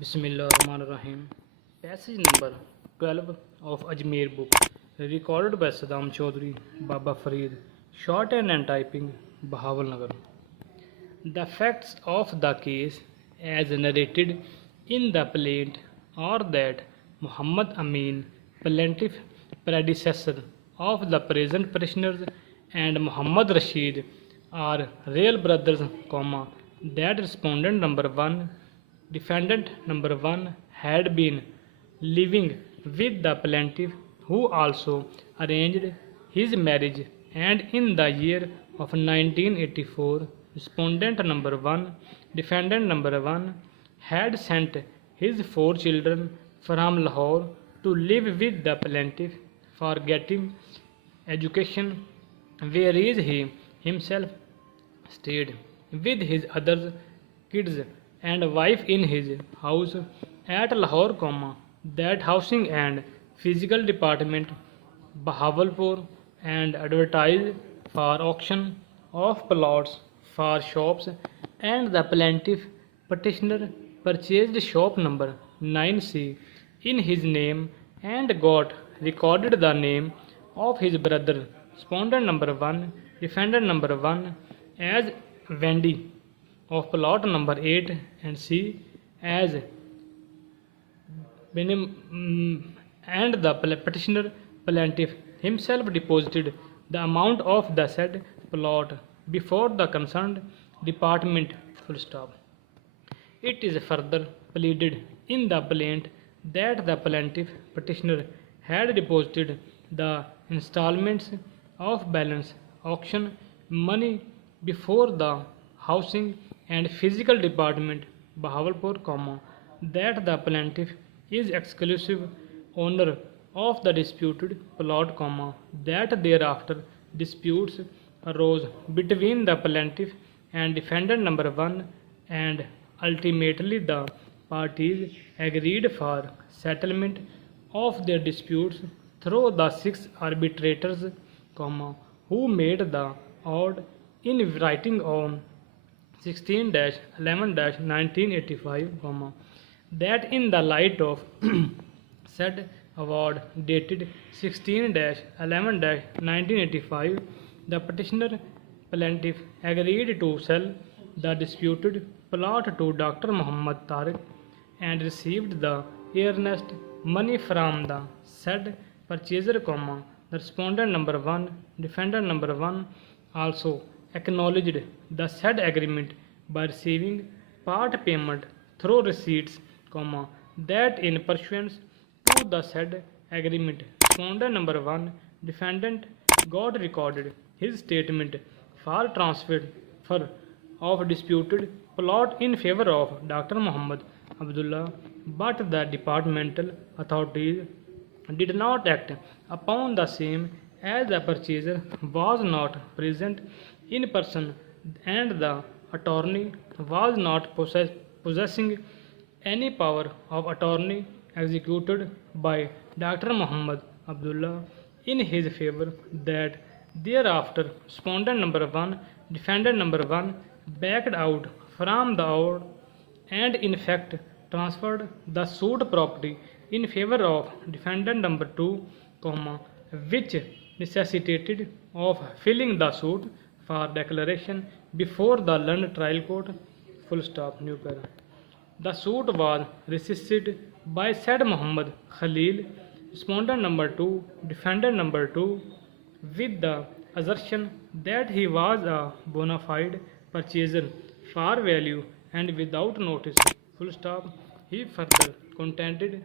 Bismillahirrahmanirrahim. Passage number 12 of Ajmair book, recorded by Saddam Chaudhry, Baba Farid, shorthand and typing, Bahawalnagar. The facts of the case, as narrated in the plaint, are that Muhammad Amin, plaintiff predecessor of the present petitioners, and Muhammad Rashid are real brothers, that respondent number 1, defendant number 1, had been living with the plaintiff, who also arranged his marriage, and in the year of 1984, respondent number 1, defendant number 1, had sent his 4 children from Lahore to live with the plaintiff for getting education, whereas he himself stayed with his other kids and wife in his house at Lahore, that housing and physical department, Bahawalpur, and advertised for auction of plots for shops, and the plaintiff petitioner purchased shop number 9C in his name and got recorded the name of his brother, respondent number 1, defendant number 1, as Wendy of plot number 8 and C as and the petitioner plaintiff himself deposited the amount of the said plot before the concerned department. It is further pleaded in the plaint that the plaintiff petitioner had deposited the installments of balance auction money before the housing and physical department, Bahawalpur, that the plaintiff is exclusive owner of the disputed plot, that thereafter disputes arose between the plaintiff and defendant number 1, and ultimately the parties agreed for settlement of their disputes through the 6 arbitrators, who made the award in writing on 16-11-1985, that in the light of said award dated 16-11-1985, the petitioner plaintiff agreed to sell the disputed plot to Dr. Muhammad Tariq and received the earnest money from the said purchaser, the respondent number 1, defendant number 1 also acknowledged the said agreement by receiving part payment through receipts, that in pursuance to the said agreement, respondent number 1, defendant got recorded his statement for transfer of disputed plot in favor of Dr. Muhammad Abdullah, but the departmental authorities did not act upon the same, as the purchaser was not present in person and the attorney was not possessing any power of attorney executed by Dr. Muhammad Abdullah in his favor, that thereafter respondent number 1, defendant number 1 backed out from the award and in fact transferred the suit property in favor of defendant number 2, which necessitated of filling the suit for declaration before the learned trial court. New para. The suit was resisted by said Muhammad Khalil, respondent number 2, defendant number 2, with the assertion that he was a bona fide purchaser for value and without notice. He further contended.